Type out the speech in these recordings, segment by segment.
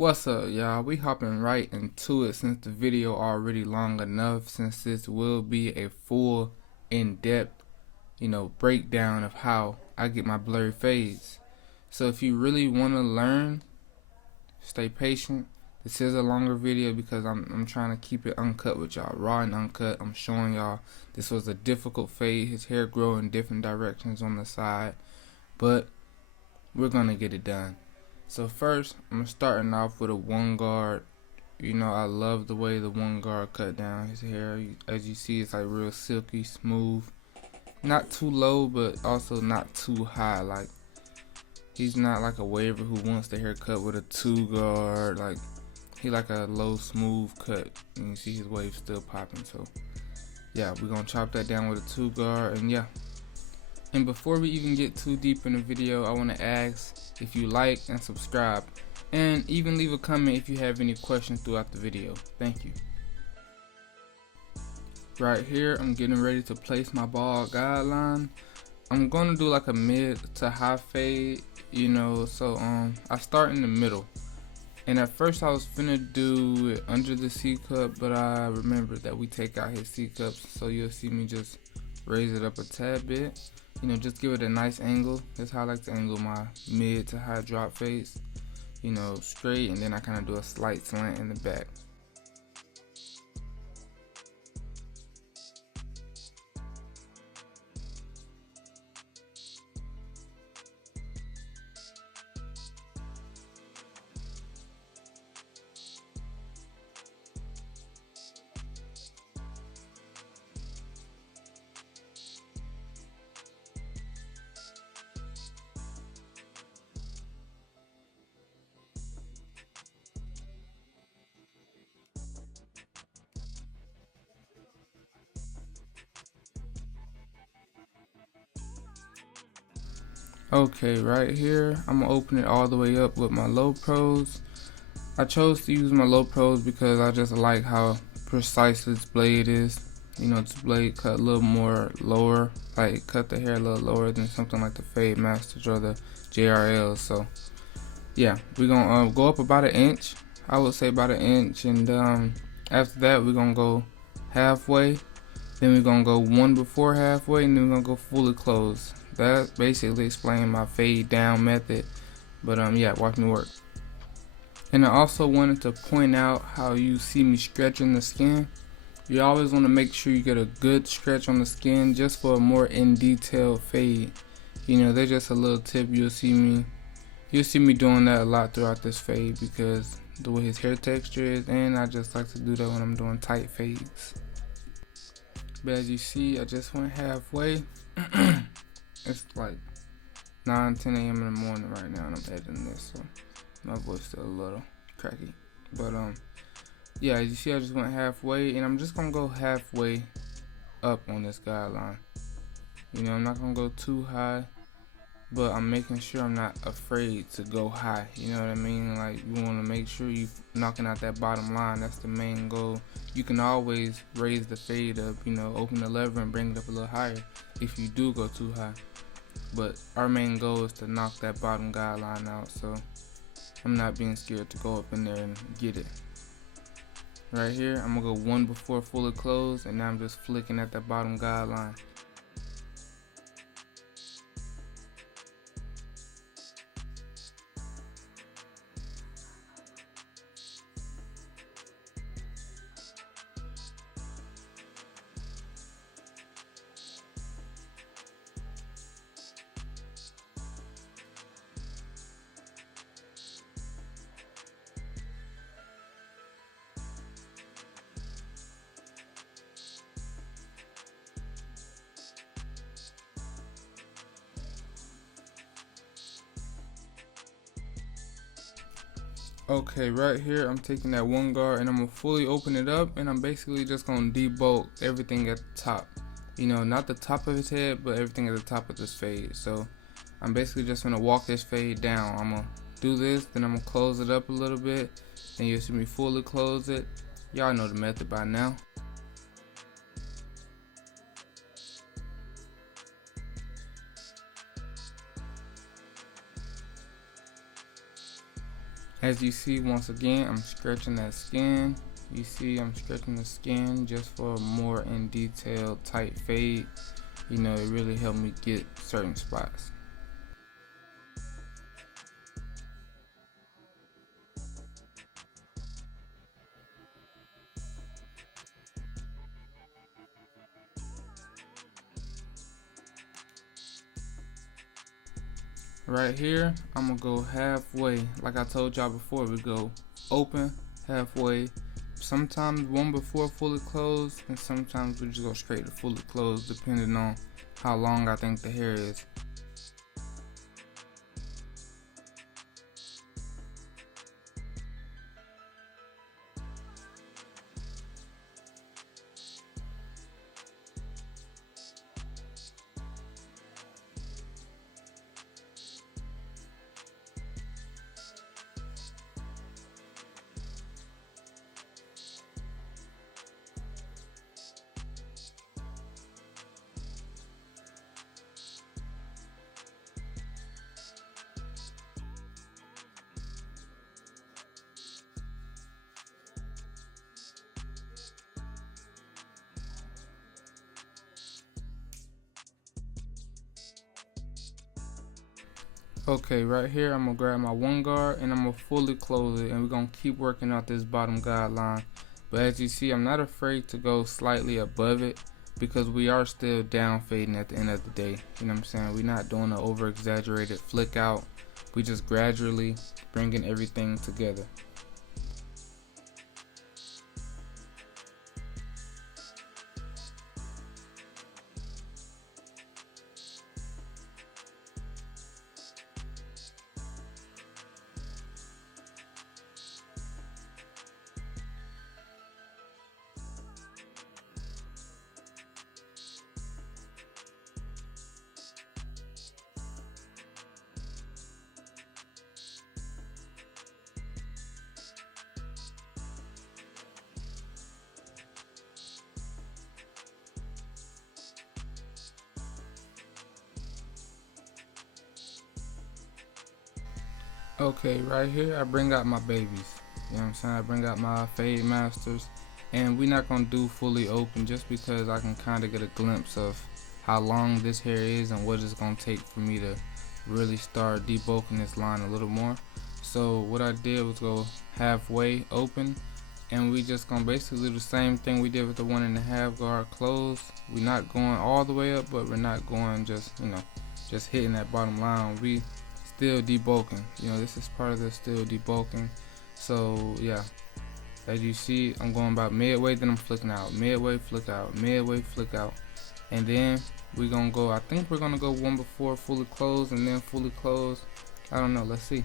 What's up, y'all? We hopping right into it since the video already long enough, since this will be a full in-depth breakdown of how I get my blurry fades. So if you really want to learn, stay patient. This is a longer video because I'm trying to keep it uncut with y'all, raw and uncut. I'm showing y'all this was a difficult fade. His hair grow in different directions on the side, but we're gonna get it done. So first, I'm starting off with a one guard. I love the way the one guard cut down his hair. As you see, it's like real silky, smooth. Not too low, but also not too high. Like, he's not like a waver who wants the hair cut with a two guard. Like, he like a low, smooth cut. And you see his wave still popping. So, yeah, we're gonna chop that down with a two guard. And yeah. And before we even get too deep in the video, I want to ask if you like and subscribe, and even leave a comment if you have any questions throughout the video. Thank you. Right here, I'm getting ready to place my bald guideline. I'm going to do like a mid to high fade, so I start in the middle. And at first I was finna do it under the C cup, but I remembered that we take out his C cups, so you'll see me just raise it up a tad bit. Just give it a nice angle. That's how I like to angle my mid to high drop fades. Straight, and then I kind of do a slight slant in the back. Okay, right here, I'm gonna open it all the way up with my low pros. I chose to use my low pros because I just like how precise this blade is. This blade cut a little more lower, like cut the hair a little lower than something like the Fade Masters or the JRLs. So yeah, we're gonna go up about an inch. I would say about an inch, and after that we're gonna go halfway. Then we're gonna go one before halfway, and then we're gonna go fully closed. That basically explains my fade down method. But yeah, watch me work. And I also wanted to point out how you see me stretching the skin. You always want to make sure you get a good stretch on the skin just for a more in detail fade. There's just a little tip. You'll see me doing that a lot throughout this fade because the way his hair texture is, and I just like to do that when I'm doing tight fades. But as you see, I just went halfway. It's like 9-10 a.m. in the morning right now, and I'm editing this, so my voice still a little cracky. But yeah, as you see, I just went halfway, and I'm just gonna go halfway up on this guideline. I'm not gonna go too high, but I'm making sure I'm not afraid to go high. You know what I mean? Like, you want to make sure you knocking out that bottom line. That's the main goal. You can always raise the fade up, open the lever and bring it up a little higher if you do go too high. But our main goal is to knock that bottom guideline out, so I'm not being scared to go up in there and get it. Right here, I'm gonna go one before fully closed, and now I'm just flicking at that bottom guideline. Okay, right here I'm taking that one guard and I'm gonna fully open it up, and I'm basically just gonna debulk everything at the top. Not the top of his head, but everything at the top of this fade. So I'm basically just gonna walk this fade down. I'm gonna do this, then I'm gonna close it up a little bit, and you'll see me fully close it. Y'all know the method by now. As you see, once again, I'm stretching that skin. You see I'm stretching the skin just for a more in detail tight fade. You know, it really helped me get certain spots. Right here, I'm gonna go halfway. Like I told y'all before, we go open, halfway. Sometimes one before fully closed, and sometimes we just go straight to fully closed, depending on how long I think the hair is. Okay, right here I'm gonna grab my one guard and I'm gonna fully close it, and we're gonna keep working out this bottom guideline. But as you see, I'm not afraid to go slightly above it because we are still down fading at the end of the day. You know what I'm saying? We're not doing an over exaggerated flick out. We just gradually bringing everything together. Okay, right here I bring out my babies. You know what I'm saying? I bring out my Fade Masters, and we're not gonna do fully open just because I can kind of get a glimpse of how long this hair is and what it's gonna take for me to really start debulking this line a little more. So what I did was go halfway open, and we just gonna basically do the same thing we did with the 1.5 guard close. We're not going all the way up, but we're not going just, you know, just hitting that bottom line. We still debulking. You know, this is part of the still debulking. So yeah, as you see, I'm going about midway, then I'm flicking out, midway, flick out, midway, flick out, and then we're gonna go. I think we're gonna go one before fully closed and then fully closed. I don't know. Let's see.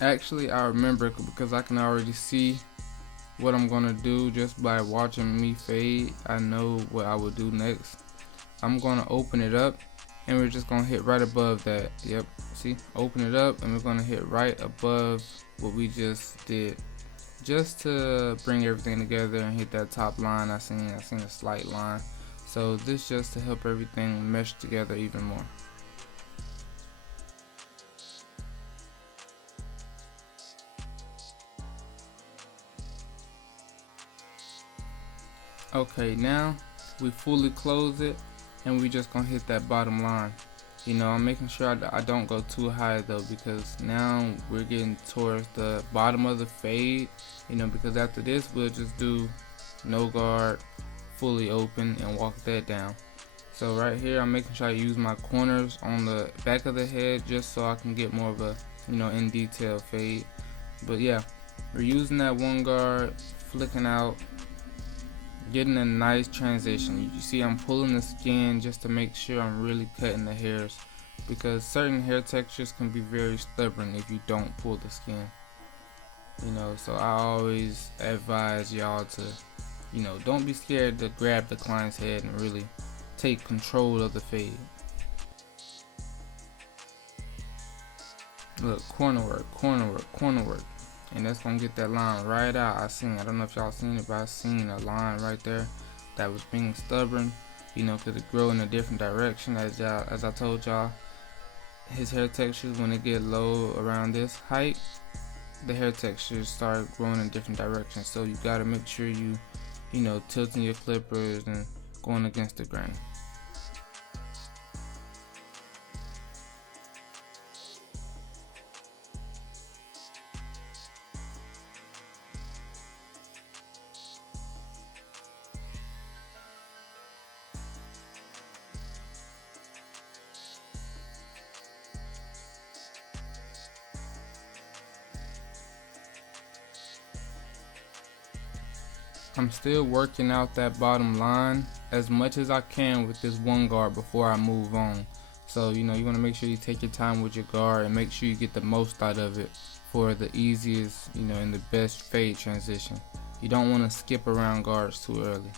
Actually, I remember because I can already see what I'm gonna do just by watching me fade. I know what I would do next. I'm gonna open it up, and we're just gonna hit right above that. Yep, see, open it up, and we're gonna hit right above what we just did, just to bring everything together and hit that top line. I seen a slight line, so this just to help everything mesh together even more. Okay, now we fully close it, and we just gonna hit that bottom line. You know, I'm making sure I don't go too high though, because now we're getting towards the bottom of the fade. You know, because after this we'll just do no guard, fully open, and walk that down. So right here I'm making sure I use my corners on the back of the head just so I can get more of a, you know, in detail fade. But yeah, we're using that one guard, flicking out, getting a nice transition. You see I'm pulling the skin just to make sure I'm really cutting the hairs, because certain hair textures can be very stubborn if you don't pull the skin. You know, so I always advise y'all to, you know, don't be scared to grab the client's head and really take control of the fade. Look, corner work, corner work, corner work. And that's gonna get that line right out. I don't know if y'all seen it, but I seen a line right there that was being stubborn, you know, because it grow in a different direction. As I told y'all, his hair textures, when it get low around this height, the hair textures start growing in different directions. So you gotta make sure you know, tilting your clippers and going against the grain. I'm still working out that bottom line as much as I can with this one guard before I move on. So, you know, you want to make sure you take your time with your guard and make sure you get the most out of it for the easiest, you know, and the best fade transition. You don't want to skip around guards too early.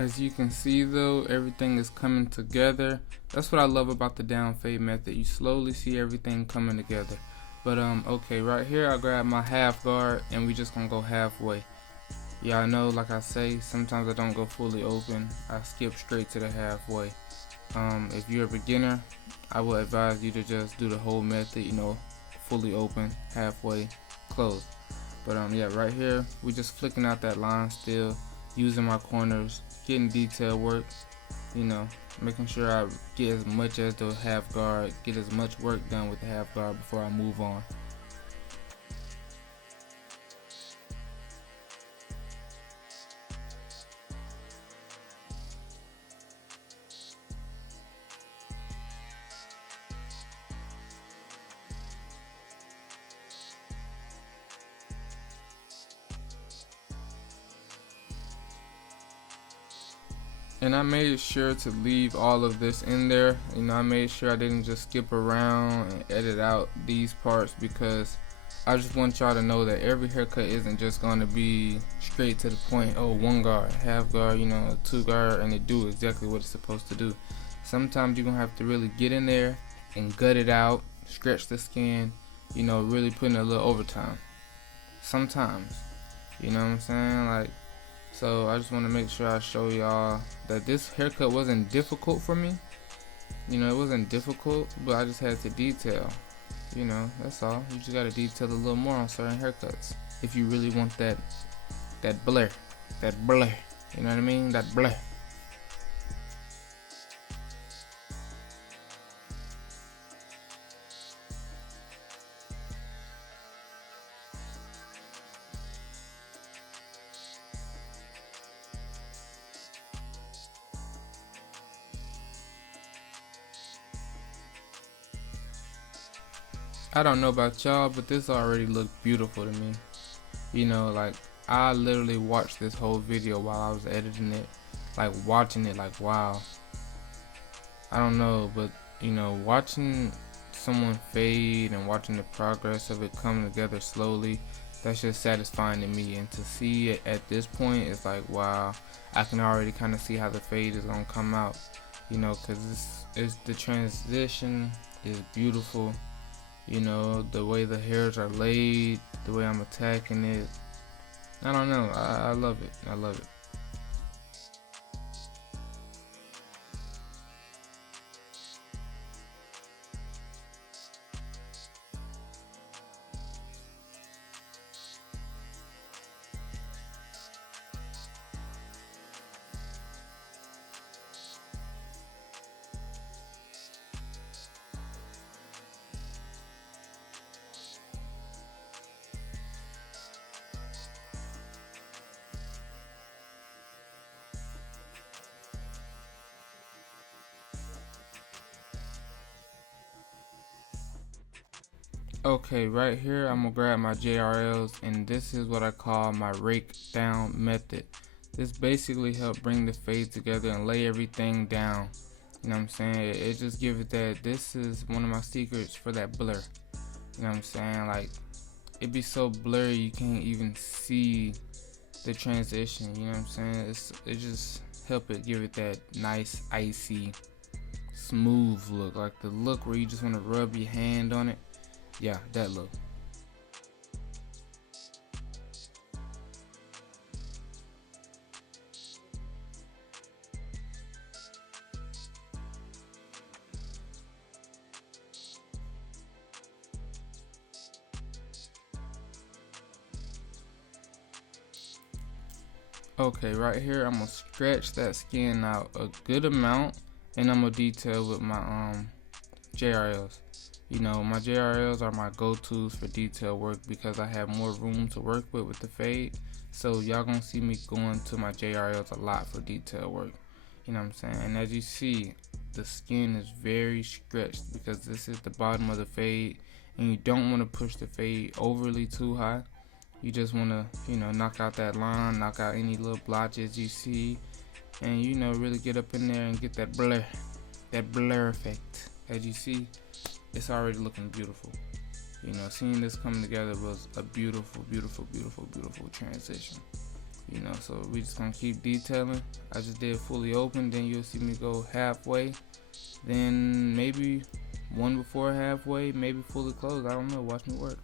As you can see though, everything is coming together. That's what I love about the down fade method. You slowly see everything coming together. But okay, right here I grab my half guard and we just gonna go halfway. Yeah, I know, like I say, sometimes I don't go fully open. I skip straight to the halfway. If you're a beginner, I would advise you to just do the whole method, you know, fully open, halfway, close. But yeah, right here, we just flicking out that line still, using my corners, getting detail work, you know, making sure I get as much as the half guard, get as much work done with the half guard before I move on. And I made sure to leave all of this in there. You know, I made sure I didn't just skip around and edit out these parts because I just want y'all to know that every haircut isn't just going to be straight to the point. Oh, one guard, half guard, you know, two guard, and it do exactly what it's supposed to do. Sometimes you're going to have to really get in there and gut it out, stretch the skin, you know, really put in a little overtime. Sometimes, you know what I'm saying? Like, so I just want to make sure I show y'all that this haircut wasn't difficult for me. You know, it wasn't difficult, but I just had to detail. You know, that's all. You just gotta detail a little more on certain haircuts if you really want that blur, that blur. You know what I mean? That blur. I don't know about y'all, but this already looked beautiful to me. You know, like, I literally watched this whole video while I was editing it, like watching it, like, wow. I don't know, but you know, watching someone fade and watching the progress of it come together slowly, that's just satisfying to me. And to see it at this point, it's like, wow, I can already kind of see how the fade is gonna come out. You know, cause it's the transition is beautiful. You know, the way the hairs are laid, the way I'm attacking it. I don't know. I love it. I love it. Okay, right here I'm gonna grab my JRLs, and this is what I call my rake down method. This basically help bring the fade together and lay everything down. You know what I'm saying? It just gives it that. This is one of my secrets for that blur. You know what I'm saying? Like, it be so blurry you can't even see the transition. You know what I'm saying? It just help it give it that nice icy smooth look, like the look where you just want to rub your hand on it. Yeah, that look. Okay, right here I'm gonna stretch that skin out a good amount, and I'm gonna detail with my JRLs. You know, my JRLs are my go-tos for detail work because I have more room to work with the fade. So y'all gonna see me going to my JRLs a lot for detail work. You know what I'm saying? And as you see, the skin is very stretched because this is the bottom of the fade, and you don't want to push the fade overly too high. You just want to, you know, knock out that line, knock out any little blotches you see, and, you know, really get up in there and get that blur effect. As you see, it's already looking beautiful. You know, seeing this come together was a beautiful, beautiful, beautiful, beautiful transition. You know, so we just gonna keep detailing. I just did fully open, then you'll see me go halfway, then maybe one before halfway, maybe fully closed. I don't know. Watch me work.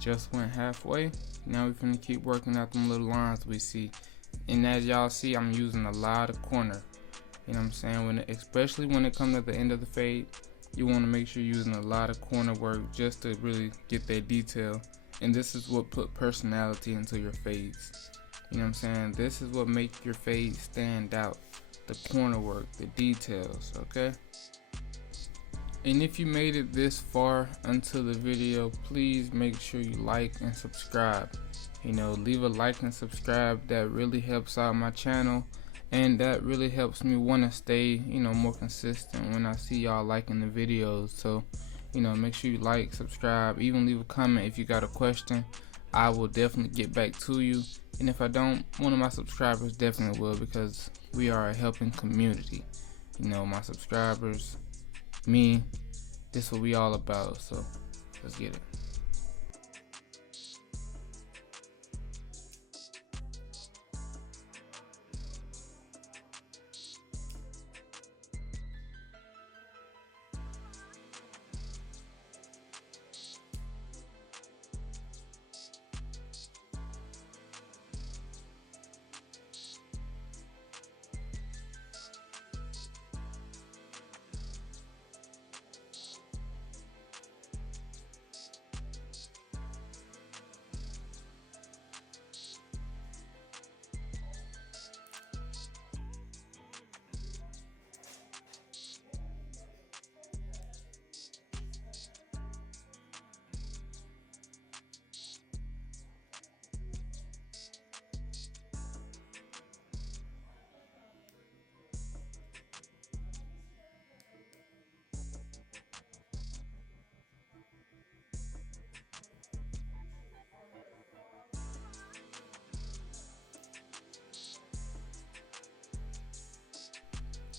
Just went halfway. Now we're gonna keep working out them little lines we see. And as y'all see, I'm using a lot of corner. You know what I'm saying? Especially when it comes at the end of the fade, you want to make sure you're using a lot of corner work just to really get that detail. And this is what put personality into your fades. You know what I'm saying? This is what makes your fade stand out. The corner work, the details, okay? And if you made it this far into the video, please make sure you like and subscribe. You know, leave a like and subscribe. That really helps out my channel, and that really helps me want to stay, you know, more consistent when I see y'all liking the videos. So, you know, make sure you like, subscribe, even leave a comment if you got a question. I will definitely get back to you. And if I don't, one of my subscribers definitely will, because we are a helping community. You know, my subscribers, me, this is what we all about. So let's get it.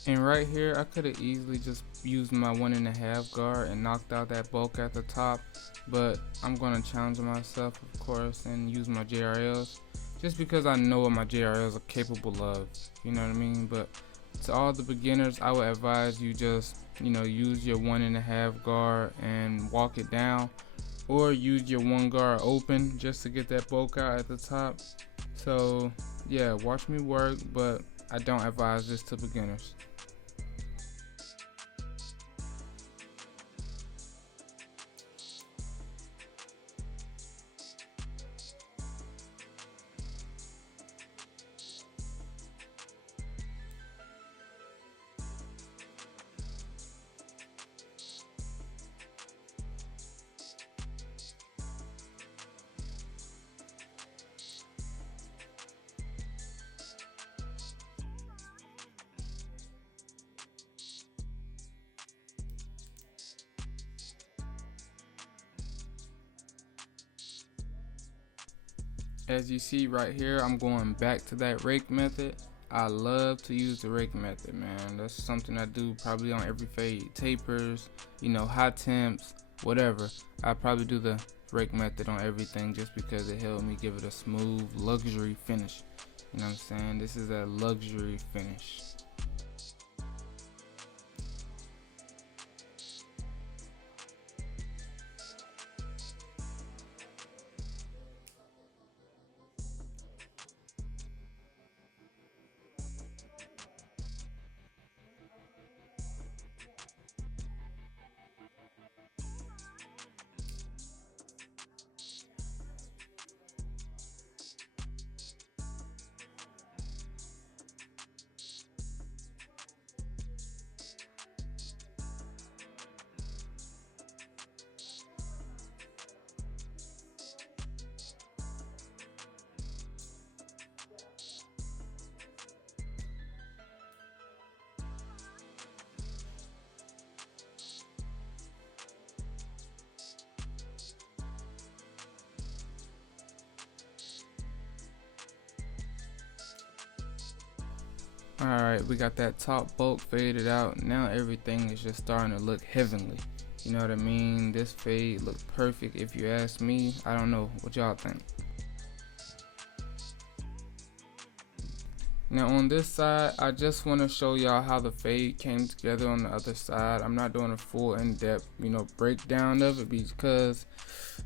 And right here, I could have easily just used my 1.5 guard and knocked out that bulk at the top, but I'm going to challenge myself, of course, and use my JRLs, just because I know what my JRLs are capable of, you know what I mean? But to all the beginners, I would advise you just, you know, use your 1.5 guard and walk it down, or use your 1 guard open just to get that bulk out at the top. So yeah, watch me work, but I don't advise this to beginners. As you see right here, I'm going back to that rake method. I love to use the rake method, man. That's something I do probably on every fade. Tapers, you know, high temps, whatever. I probably do the rake method on everything just because it helped me give it a smooth luxury finish. You know what I'm saying? This is a luxury finish. Alright, we got that top bulk faded out. Now everything is just starting to look heavenly. You know what I mean? This fade looks perfect if you ask me. I don't know what y'all think. Now on this side, I just want to show y'all how the fade came together on the other side. I'm not doing a full in-depth, you know, breakdown of it because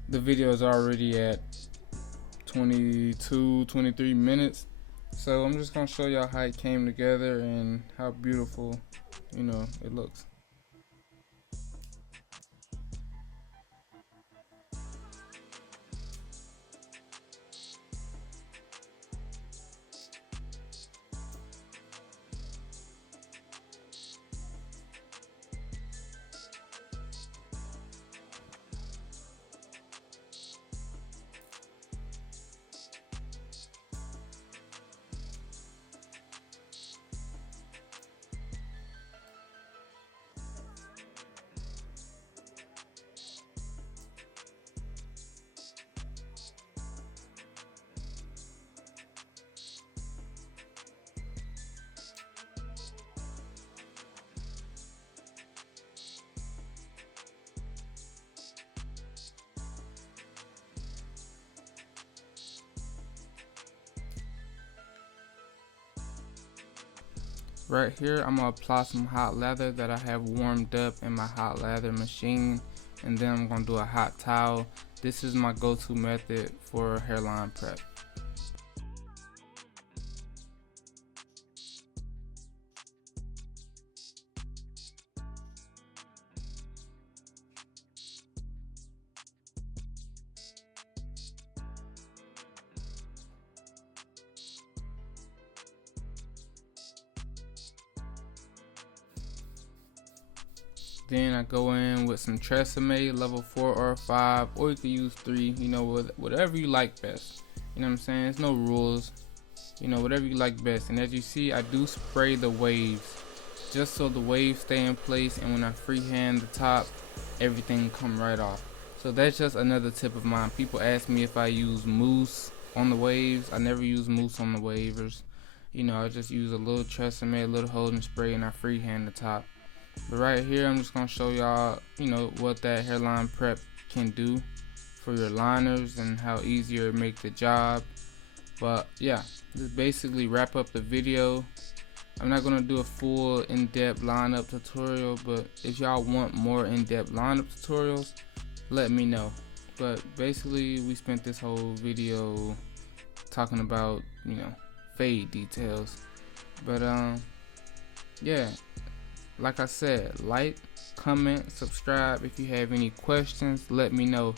the video is already at 23 minutes. So I'm just gonna show y'all how it came together and how beautiful, you know, it looks. Right here, I'm gonna apply some hot lather that I have warmed up in my hot lather machine, and then I'm gonna do a hot towel. This is my go-to method for hairline prep. Then I go in with some Tresemme level 4 or 5, or you can use 3, you know, whatever you like best. You know what I'm saying? There's no rules, you know, whatever you like best. And as you see, I do spray the waves just so the waves stay in place, and when I freehand the top, everything come right off. So that's just another tip of mine. People ask me if I use mousse on the waves. I never use mousse on the wavers. You know, I just use a little Tresemme, a little holding spray, and I freehand the top. But right here, I'm just gonna show y'all, you know, what that hairline prep can do for your liners and how easier it makes the job. But yeah, just basically wrap up the video. I'm not gonna do a full in-depth lineup tutorial, but if y'all want more in-depth lineup tutorials, let me know. But basically, we spent this whole video talking about, you know, fade details. But yeah, like I said, like, comment, subscribe. If you have any questions, let me know.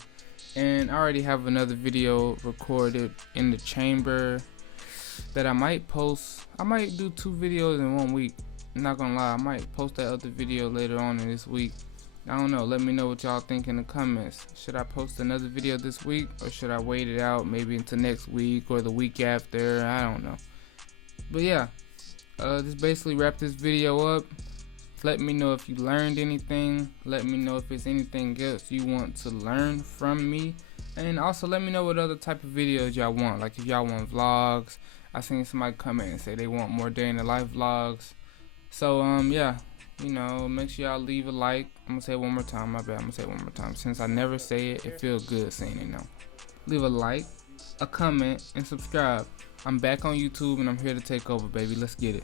And I already have another video recorded in the chamber that I might post. I might do 2 videos in 1 week. I'm not gonna lie, I might post that other video later on in this week. I don't know, let me know what y'all think in the comments. Should I post another video this week, or should I wait it out maybe into next week or the week after? I don't know. But yeah, just basically wrap this video up. Let me know if you learned anything. Let me know if there's anything else you want to learn from me. And also let me know what other type of videos y'all want. Like if y'all want vlogs. I seen somebody comment and say they want more day in the life vlogs. So yeah, you know, make sure y'all leave a like. I'm gonna say it one more time. My bad, I'm gonna say it one more time. Since I never say it, it feels good saying it now. Leave a like, a comment, and subscribe. I'm back on YouTube and I'm here to take over, baby. Let's get it.